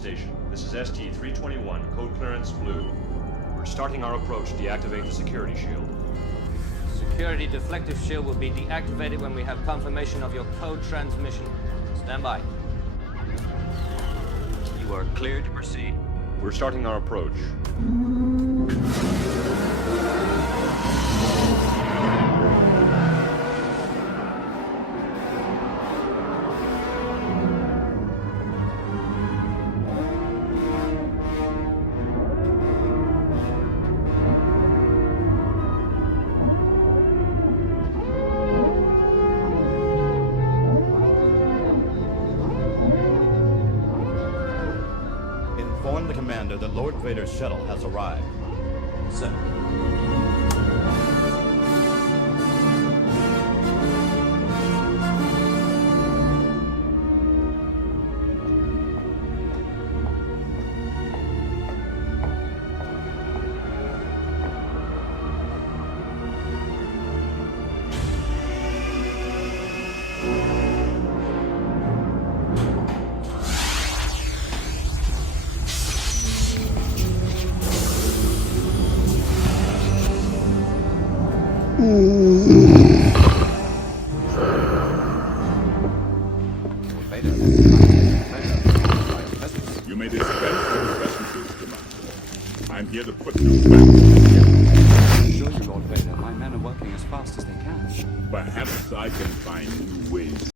station. This is ST-321, code clearance blue. We're starting our approach. Deactivate the security shield. Security deflective shield will be deactivated when we have confirmation of your code transmission. Stand by. You are cleared to proceed. We're starting our approach. Inform the commander that Lord Vader's shuttle has arrived. Sir. You may dispense with presence, Commander. I'm here to put you back. Assure you, Lord Vader, my men are working as fast as they can. Perhaps I can find new ways